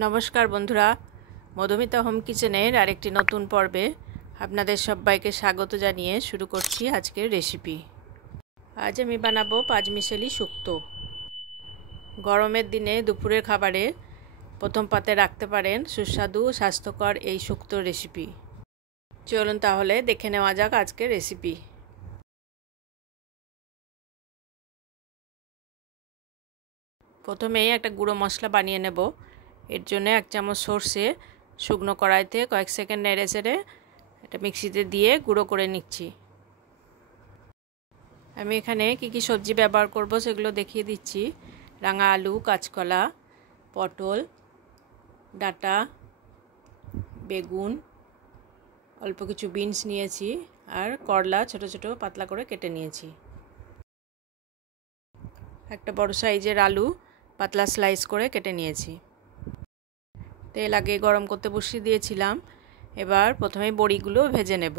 নমস্কার বন্ধুরা, মধুমিতা হোম কিচেনের আরেকটি নতুন পর্বে আপনাদের সবাইকে স্বাগত জানিয়ে শুরু করছি আজকের রেসিপি। আজ আমি বানাবো পাঁচমিশালি শুক্তো। গরমের দিনে দুপুরের খাবারে প্রথম পাতে রাখতে পারেন সুস্বাদু স্বাস্থ্যকর এই শুক্তোর রেসিপি। চলুন তাহলে দেখে নেওয়া যাক আজকের রেসিপি। প্রথমেই একটা গুঁড়ো মশলা বানিয়ে নেব। এর জন্য 1 চামচ সরষে শুকনো কড়াইতে কয়েক সেকেন্ড নেড়ে চেড়ে এটা মিক্সিতে দিয়ে গুঁড়ো করে নিচ্ছি। আমি এখানে কি সবজি ব্যবহার করব সেগুলো দেখিয়ে দিচ্ছি। রাঙা আলু, কাঁচকলা, পটল, ডাঁটা, বেগুন, অল্প কিছু বিনস নিয়েছি আর করলা ছোট ছোট পাতলা করে কেটে নিয়েছি। একটা বড় সাইজের আলু পাতলা স্লাইস করে কেটে নিয়েছি। তেল আগে গরম করতে বসিয়ে দিয়েছিলাম। এবার প্রথমে বড়িগুলো ভেজে নেব।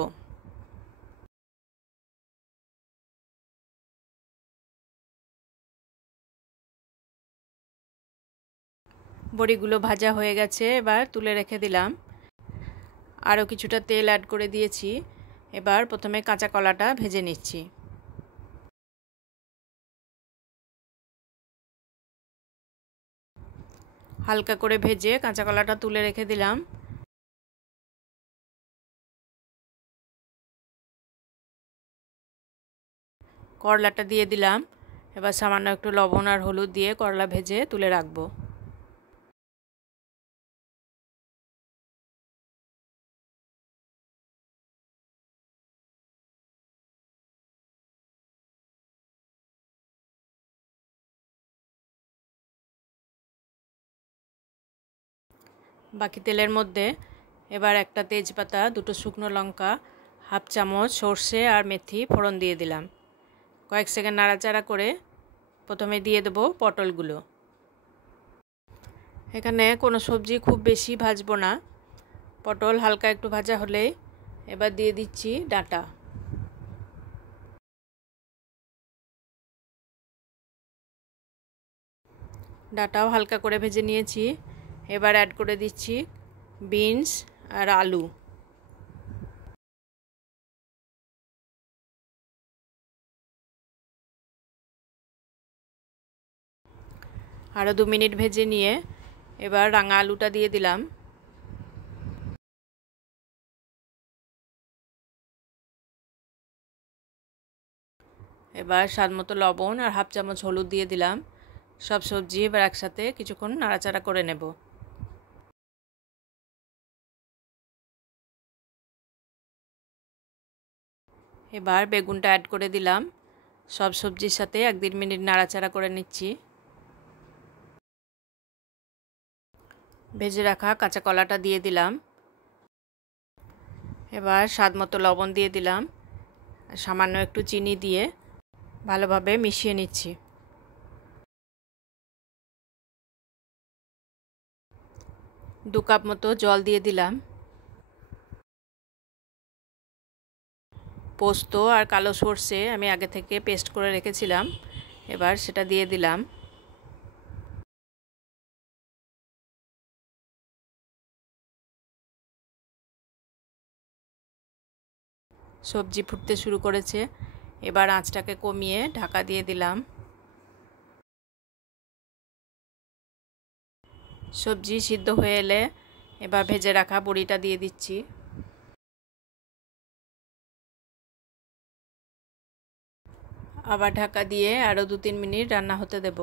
বড়িগুলো ভাজা হয়ে গেছে, এবার তুলে রেখে দিলাম। আরও কিছুটা তেল অ্যাড করে দিয়েছি। এবার প্রথমে কাঁচা কলাটা ভেজে নিচ্ছি। হালকা করে ভেজে কাঁচা কলাটা তুলে রেখে দিলাম। করলাটা দিয়ে দিলাম। এবার সামান্য একটু লবণ আর হলুদ দিয়ে করলা ভেজে তুলে রাখবো। বাকি তেলের মধ্যে এবার একটা তেজপাতা, দুটো শুকনো লঙ্কা, হাফ চামচ সর্ষে আর মেথি ফোড়ন দিয়ে দিলাম। কয়েক সেকেন্ড নাড়াচাড়া করে প্রথমে দিয়ে দেবো পটলগুলো। এখানে কোনো সবজি খুব বেশি ভাজবো না, পটল হালকা একটু ভাজা হলে এবার দিয়ে দিচ্ছি ডাঁটা। ডাঁটাও হালকা করে ভেজে নিয়েছি। এবার অ্যাড করে দিচ্ছি বিনস আর আলু। আরও 2 মিনিট ভেজে নিয়ে এবার রাঙা আলুটা দিয়ে দিলাম। এবার স্বাদমতো লবণ আর হাফ চামচ হলুদ দিয়ে দিলাম। সব সবজি এবার একসাথে কিছুক্ষণ নাড়াচাড়া করে নেব। এবার বেগুনটা অ্যাড করে দিলাম। সব সবজির সাথে 1-1.5 মিনিট নাড়াচাড়া করে নিচ্ছি। ভেজে রাখা কাঁচা কলাটা দিয়ে দিলাম। এবার স্বাদমতো লবণ দিয়ে দিলাম। সামান্য একটু চিনি দিয়ে ভালোভাবে মিশিয়ে নিচ্ছি। 2 কাপ মতো জল দিয়ে দিলাম। পোস্ত আর কালো সর্ষে আমি আগে থেকে পেস্ট করে রেখেছিলাম, এবার সেটা দিয়ে দিলাম। সবজি ফুটতে শুরু করেছে, এবার আঁচটাকে কমিয়ে ঢাকা দিয়ে দিলাম। সবজি সিদ্ধ হয়ে এলে এবার ভেজে রাখা বড়িটা দিয়ে দিচ্ছি। আবার ঢাকা দিয়ে আরও 2-3 মিনিট রান্না হতে দেব।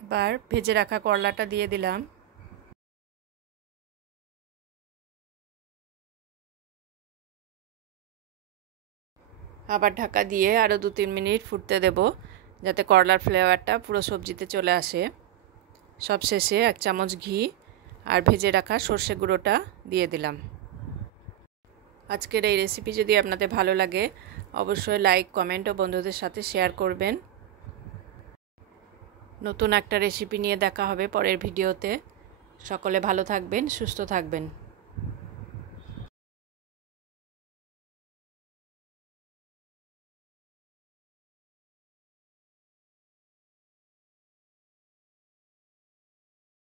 এবার ভেজে রাখা করলাটা দিয়ে দিলাম। আবার ঢাকা দিয়ে আরও 2-3 মিনিট ফুটতে দেব, যাতে করলার ফ্লেভারটা পুরো সবজিতে চলে আসে। সবশেষে 1 চামচ ঘি আর ভেজে রাখা সর্ষে গুঁড়োটা দিয়ে দিলাম। আজকের এই রেসিপি যদি আপনাদের ভালো লাগে অবশ্যই লাইক, কমেন্ট ও বন্ধুদের সাথে শেয়ার করবেন। নতুন একটা রেসিপি নিয়ে দেখা হবে পরের ভিডিওতে। সকলে ভালো থাকবেন, সুস্থ থাকবেন।